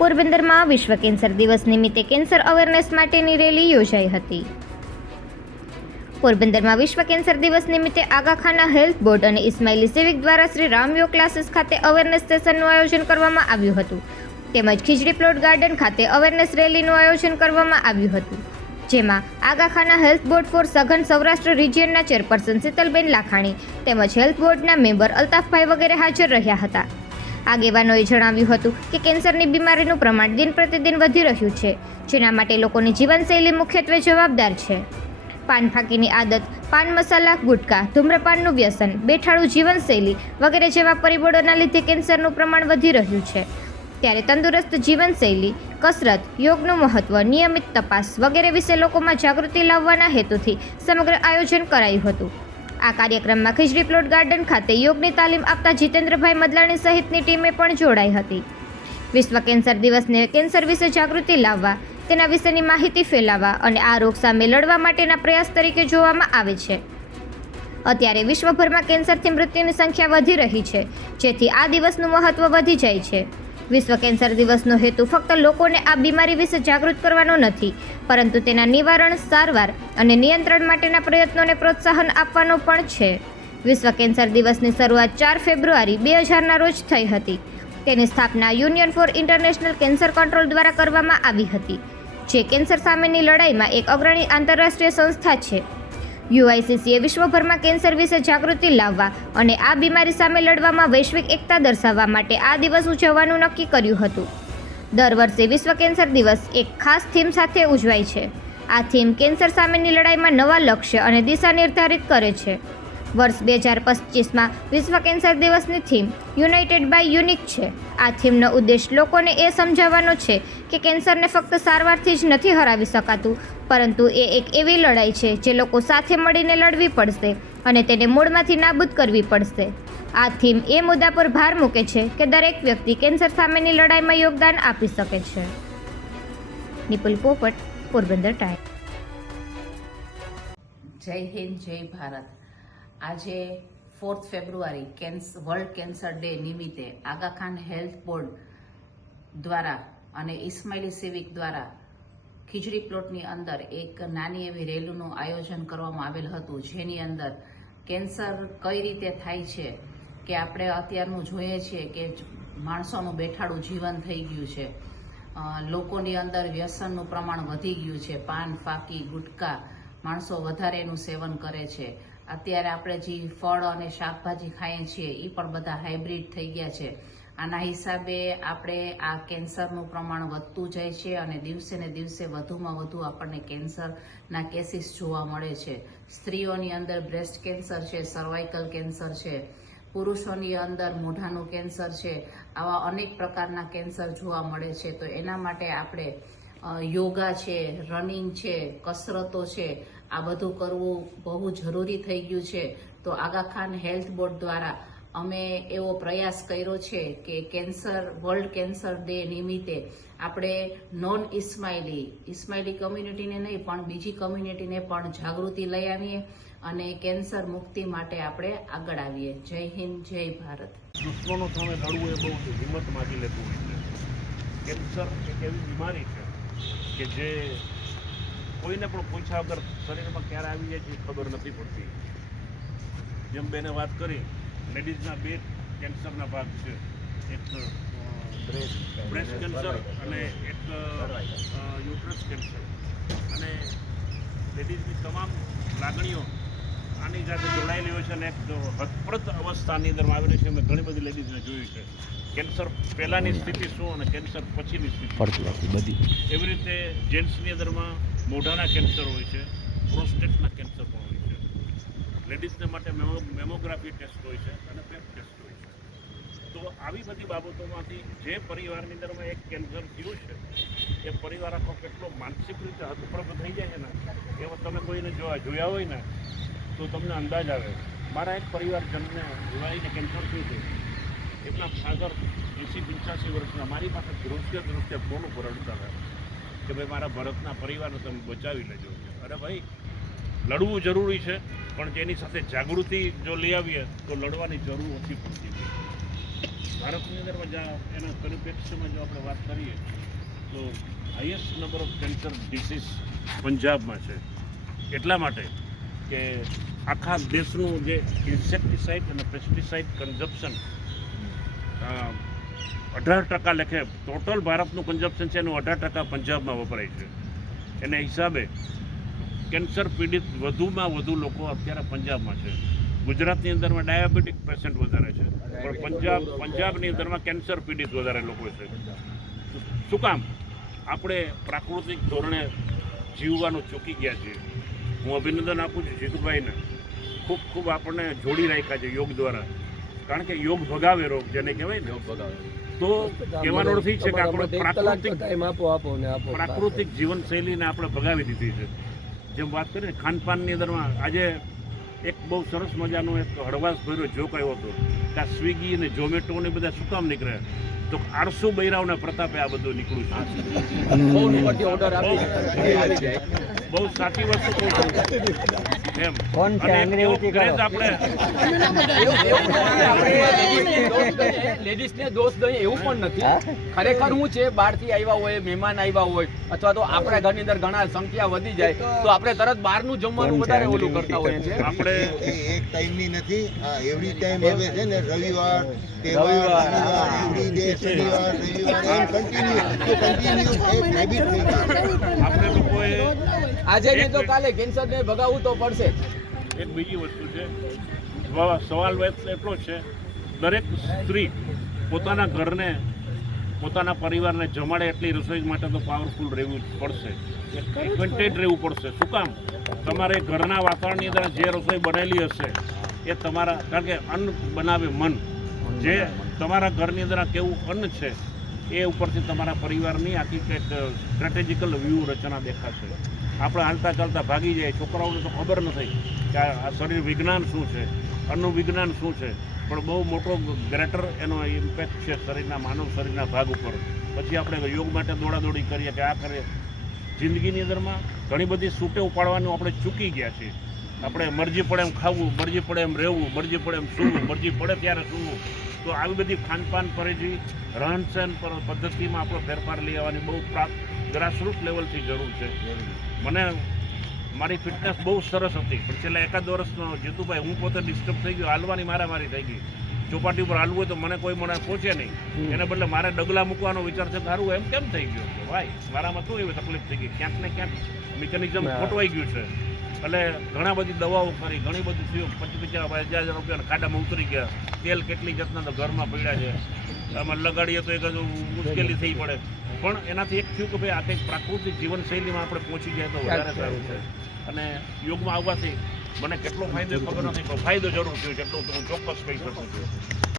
પોરબંદરમાં વિશ્વ કેન્સર દિવસ નિમિત્તે કેન્સર અવેરનેસ માટેની રેલી યોજાઈ હતી. પોરબંદરમાં વિશ્વ કેન્સર દિવસ નિમિત્તે આગાખાના હેલ્થ બોર્ડ અને ઇસ્માઇલી સિવિક દ્વારા શ્રી રામયો ક્લાસીસ ખાતે અવેરનેસ સેશનનું આયોજન કરવામાં આવ્યું હતું. તેમજ ખીજડી પ્લોટ ગાર્ડન ખાતે અવેરનેસ રેલીનું આયોજન કરવામાં આવ્યું હતું. જેમાં આગાખાના હેલ્થ બોર્ડ ફોર સઘન સૌરાષ્ટ્ર રિજિયનના ચેરપર્સન શીતલબેન લાખાણી તેમજ હેલ્થ બોર્ડના મેમ્બર અલ્તાફભાઈ વગેરે હાજર રહ્યા હતા. આગેવાનોએ જણાવ્યું હતું કે કેન્સરની બીમારીનું પ્રમાણ દિન પ્રતિદિન વધી રહ્યું છે, જેના માટે લોકોની જીવનશૈલી મુખ્યત્વે જવાબદાર છે. પાન ફાંકીની આદત, પાન મસાલા, ગુટકા, ધૂમ્રપાનનું વ્યસન, બેઠાડું જીવનશૈલી વગેરે જેવા પરિબળોના લીધે કેન્સરનું પ્રમાણ વધી રહ્યું છે. ત્યારે તંદુરસ્ત જીવનશૈલી, કસરત, યોગનું મહત્વ, નિયમિત તપાસ વગેરે વિશે લોકોમાં જાગૃતિ લાવવાના હેતુથી સમગ્ર આયોજન કરાયું હતું. આ કાર્યક્રમમાં ખીજડી પ્લોટ ગાર્ડન ખાતે યોગની તાલીમ આપતા જીતેન્દ્રભાઈ મદલાણી સહિતની ટીમે પણ જોડાઈ હતી. વિશ્વ કેન્સર દિવસને કેન્સર વિશે જાગૃતિ લાવવા, તેના વિશેની માહિતી ફેલાવવા અને આ રોગ સામે લડવા માટેના પ્રયાસ તરીકે જોવામાં આવે છે. અત્યારે વિશ્વભરમાં કેન્સરથી મૃત્યુની સંખ્યા વધી રહી છે, જેથી આ દિવસનું મહત્વ વધી જાય છે. વિશ્વ કેન્સર દિવસનો હેતુ ફક્ત લોકોને આ બીમારી વિશે જાગૃત કરવાનો નથી, પરંતુ તેના નિવારણ, સારવાર અને નિયંત્રણ માટેના પ્રયત્નોને પ્રોત્સાહન આપવાનો પણ છે. વિશ્વ કેન્સર દિવસની શરૂઆત ચાર ફેબ્રુઆરી બે હજારના રોજ થઈ હતી. તેની સ્થાપના Union for International Cancer Control દ્વારા કરવામાં આવી હતી, જે કેન્સર સામેની લડાઈમાં એક અગ્રણી આંતરરાષ્ટ્રીય સંસ્થા છે. યુઆઈસીસીએ વિશ્વભરમાં કેન્સર વિશે જાગૃતિ લાવવા અને આ બીમારી સામે લડવામાં વૈશ્વિક એકતા દર્શાવવા માટે આ દિવસ ઉજવવાનું નક્કી કર્યું હતું. દર વર્ષે વિશ્વ કેન્સર દિવસ એક ખાસ થીમ સાથે ઉજવાય છે. આ થીમ કેન્સર સામેની લડાઈમાં નવા લક્ષ્ય અને દિશા નિર્ધારિત કરે છે. વર્ષ બે હજાર પચીસમાં વિશ્વ કેન્સર દિવસની થીમ યુનાઇટેડ બાય યુનિક છે. આ થીમનો ઉદ્દેશ લોકોને એ સમજાવવાનો છે કે કેન્સરને ફક્ત સારવારથી જ નથી હરાવી શકાતું, પરંતુ એ એક એવી લડાઈ છે જે લોકો સાથે મળીને લડવી પડશે અને તેને મૂળમાંથી નાબૂદ કરવી પડશે. આ થીમ એ મુદ્દા પર ભાર મૂકે છે કે દરેક વ્યક્તિ કેન્સર સામેની લડાઈમાં યોગદાન આપી શકે છે. નિપુલ પોપટ, પોરબંદર ટાઈમ જય હિન્દ, જય ભારત. આજે fourth February cancer, World Cancer Day નિમિત્તે આગા ખાન હેલ્થ બોર્ડ દ્વારા અને ઇસ્માઇલી સિવિક દ્વારા ખીજડી પ્લોટની અંદર એક નાની એવી રેલીનું આયોજન કરવામાં આવેલ હતું, જેની અંદર કેન્સર કઈ રીતે થાય છે કે આપણે અત્યારનું જોઈએ છીએ કે માણસોનું બેઠાડું જીવન થઈ ગયું છે. લોકોની અંદર વ્યસનનું પ્રમાણ વધી ગયું છે. પાન, ફાકી, ગુટકા માણસો વધારે એનું સેવન કરે છે. અત્યારે આપણે જે ફળ અને શાકભાજી ખાઈએ છીએ એ પણ બધા હાઇબ્રિડ થઈ ગયા છે. આના હિસાબે આપણે આ કેન્સરનું પ્રમાણ વધતું જાય છે અને દિવસે ને દિવસે વધુમાં વધુ આપણને કેન્સરના કેસીસ જોવા મળે છે. સ્ત્રીઓની અંદર બ્રેસ્ટ કેન્સર છે, સર્વાઇકલ કેન્સર છે, પુરુષોની અંદર મોઢાનું કેન્સર છે, આવા અનેક પ્રકારના કેન્સર જોવા મળે છે. તો એના માટે આપણે યોગા છે, રનિંગ છે, કસરતો છે, આ બધું કરવું બહુ જરૂરી થઈ ગયું છે. તો આગાખાન હેલ્થ બોર્ડ દ્વારા અમે એવો પ્રયાસ કર્યો છે કે કેન્સર, વર્લ્ડ કેન્સર ડે નિમિત્તે આપણે નોન ઇસ્માઇલી ઇસ્માઇલી કમ્યુનિટીને નહીં, પણ બીજી કમ્યુનિટીને પણ જાગૃતિ લઈ આવીએ અને કેન્સર મુક્તિ માટે આપણે આગળ આવીએ. જય હિન્દ, જય ભારત. દુશ્મનો સામે લડવું એ બહુ હિંમત માગી લેતું હોય છે. કેન્સર એક એવી બીમારી છે કે જે કોઈને પણ પૂછ્યા વગર શરીરમાં ક્યારે આવી જાય છે ખબર નથી પડતી. જેમ બેને વાત કરી લેડીઝના બે કેન્સરના ભાગ છે. એક બ્રેસ્ટ કેન્સર અને એક યુટ્રસ કેન્સર અને લેડીઝની તમામ લાગણીઓ આની સાથે જોડાયેલી હોય છે અને એક હતપ્રત અવસ્થાની અંદર આવેલી છે. મેં ઘણી બધી લેડીઝને જોયું છે. કેન્સર પહેલાંની સ્થિતિ શું અને કેન્સર પછીની સ્થિતિ બધી. એવી રીતે જેન્ટ્સની અંદરમાં મોઢાના કેન્સર હોય છે પ્રોસ્ટેટના કેન્સર લેડીઝને માટે મેમો, મેમોગ્રાફી ટેસ્ટ હોય છે અને પેપ ટેસ્ટ હોય છે. તો આવી બધી બાબતોમાંથી જે પરિવારની અંદરમાં એક કેન્સર થયું છે, એ પરિવાર આખો કેટલો માનસિક રીતે હતપ્રભ થઈ જાય છે ને, એવો તમે કોઈને જોવા જોયા હોય ને, તો તમને અંદાજ આવે. મારા એક પરિવારજનને જોવાઈને કેન્સર થયું છે. એમના ફાધર એંસી પંચ્યાસી વર્ષના, મારી પાસે દ્રશ્ય દ્રશ્ય ફોન ઉપર અડતા હતા કે ભાઈ મારા ભરતના પરિવારને તમે બચાવી લેજો. અરે ભાઈ, લડવું જરૂરી છે. પણ જેની સાથે જાગૃતિ જો લઈ આવીએ, તો લડવાની જરૂર ઓછી પડતી હોય. ભારતની અંદરમાં જા એના પરિપ્રેક્ષ્યમાં જો આપણે વાત કરીએ, તો highest number of cancer disease પંજાબમાં છે. એટલા માટે કે આખા દેશનું જે ઇન્સેક્ટિસાઇડ અને પેસ્ટિસાઇડ કન્ઝપ્શન અઢાર ટકા લેખે ટોટલ ભારતનું કન્ઝપ્શન છે એનું અઢાર ટકા પંજાબમાં વપરાય છે. એના હિસાબે કેન્સર પીડિત વધુમાં વધુ લોકો અત્યારે પંજાબમાં છે. ગુજરાતની અંદરમાં ડાયાબિટીક પેશન્ટ વધારે છે. પણ પંજાબ પંજાબની અંદરમાં કેન્સર પીડિત વધારે લોકો છે. શું કામ? આપણે પ્રાકૃતિક ધોરણે જીવવાનું ચૂકી ગયા છીએ. હું અભિનંદન આપું છું જીતુભાઈને. ખૂબ ખૂબ આપણને જોડી રાખ્યા છે યોગ દ્વારા. કારણ કે યોગ ભગાવે રોગ જેને કહેવાય ને. તો કહેવાનો અર્થ છે કે આપણે પ્રાકૃતિક પ્રાકૃતિક જીવનશૈલીને આપણે ભગાવી દીધી છે. જેમ વાત કરીને ખાનપાનની અંદરમાં આજે એક બહુ સરસ મજાનો એક હળવાશ ભર્યો જોક આવ્યો હતો કે આ સ્વિગી અને ઝોમેટો ને બધા શું કામ નીકળે? તો આળસુ બૈરાવના પ્રતાપે આ બધું નીકળ્યું છે. ઓર્ડર આપી. જાય બહુ સાચી વસ્તુ કહું છું. એમ. અને એવો આપણે લેડીઝને દોષ દઈએ એવું પણ નથી. ખરેખર હું છે બહારથી આવ્યા હોય મહેમાન આવ્યા હોય અથવા તો આપણા ઘરની અંદર ઘણા સંખ્યા વધી જાય તો આપણે તરત બહારનું જમવાનું વધારે ઓલું કરતા હોઈએ છીએ. આપણે એ એક ટાઈમની નથી. આ એવરી ટાઈમ હવે છે ને રવિવાર તહેવાર એવરી ડે શનિવાર રવિવાર એમ કન્ટિન્યુ કન્ટિન્યુ એક હેબિટ થઈ ગઈ. આપણે લોકોએ આજે નહીં તો કાલે કેન્સર ને ભગાવવું તો પડશે. એક બીજી વસ્તુ છે. સવાલ એટલો છે. દરેક સ્ત્રી પોતાના ઘરને પોતાના પરિવારને જમાડે એટલી રસોઈ માટે તો પાવરફુલ રહેવું પડશે. કન્ટેન્ટ રહેવું પડશે. શું કામ? તમારે ઘરના વાતાવરણની અંદર જે રસોઈ બનેલી હશે એ તમારા કારણ કે અન્ન બનાવે મન. જે તમારા ઘરની અંદર આ કેવું અન્ન છે એ ઉપરથી તમારા પરિવારની આખી કંઈક સ્ટ્રેટેજિકલ વ્યૂહ રચના દેખાશે. આપણે હાલતા ચાલતા ભાગી જાય છોકરાઓને તો ખબર નથી કે આ આ શરીર વિજ્ઞાન શું છે અન્નનું વિજ્ઞાન શું છે. પણ બહુ મોટો ગ્રેટર એનો ઇમ્પેક્ટ છે શરીરના માનવ શરીરના ભાગ ઉપર. પછી આપણે યોગ માટે દોડાદોડી કરીએ કે આ કરીએ. જિંદગીની અંદરમાં ઘણી બધી સૂટે ઉપાડવાનું આપણે ચૂકી ગયા છીએ. આપણે મરજી પડે એમ ખાવું મરજી પડે એમ રહેવું મરજી પડે એમ સૂવું મરજી પડે ત્યારે સૂવું. તો આવી બધી ખાનપાન પરેજી રહેન સહન પર પદ્ધતિમાં આપણો ફેરફાર લઈ આવવાની બહુ ગ્રાસરૂટ લેવલથી જરૂર છે. મને મારી ફિટનેસ બહુ સરસ હતી. પણ છેલ્લા એકાદ વર્ષનો જીતુભાઈ હું પોતે ડિસ્ટર્બ થઈ ગયો હાલવાની મારામારી થઈ ગઈ. ચોપાટી ઉપર હાલવું હોય તો મને કોઈ મને પહોંચે નહીં. એને બદલે મારે ડગલા મૂકવાનો વિચાર છે સારું એમ કેમ થઈ ગયો? ભાઈ મારામાં શું એવી તકલીફ થઈ ગઈ? ક્યાંક ને ક્યાંક મિકેનિઝમ ખોટવાઈ ગયું છે. એટલે ઘણા બધી દવાઓ કરી ઘણી બધી થયું. પચીસ પચાસ હજાર હજાર રૂપિયાના ખાડામાં ઉતરી ગયા. તેલ કેટલી જાતના તો ઘરમાં પડ્યા છે. આમાં લગાડીએ તો એક મુશ્કેલી થઈ પડે. પણ એનાથી એક થયું કે ભાઈ આ કંઈક પ્રાકૃતિક જીવનશૈલીમાં આપણે પહોંચી જાય તો વધારે સારું છે. અને યોગમાં આવવાથી મને કેટલો ફાયદો ખબર નથી પણ ફાયદો જરૂર થયો છે એટલું તો હું ચોક્કસ કહી શકું છું.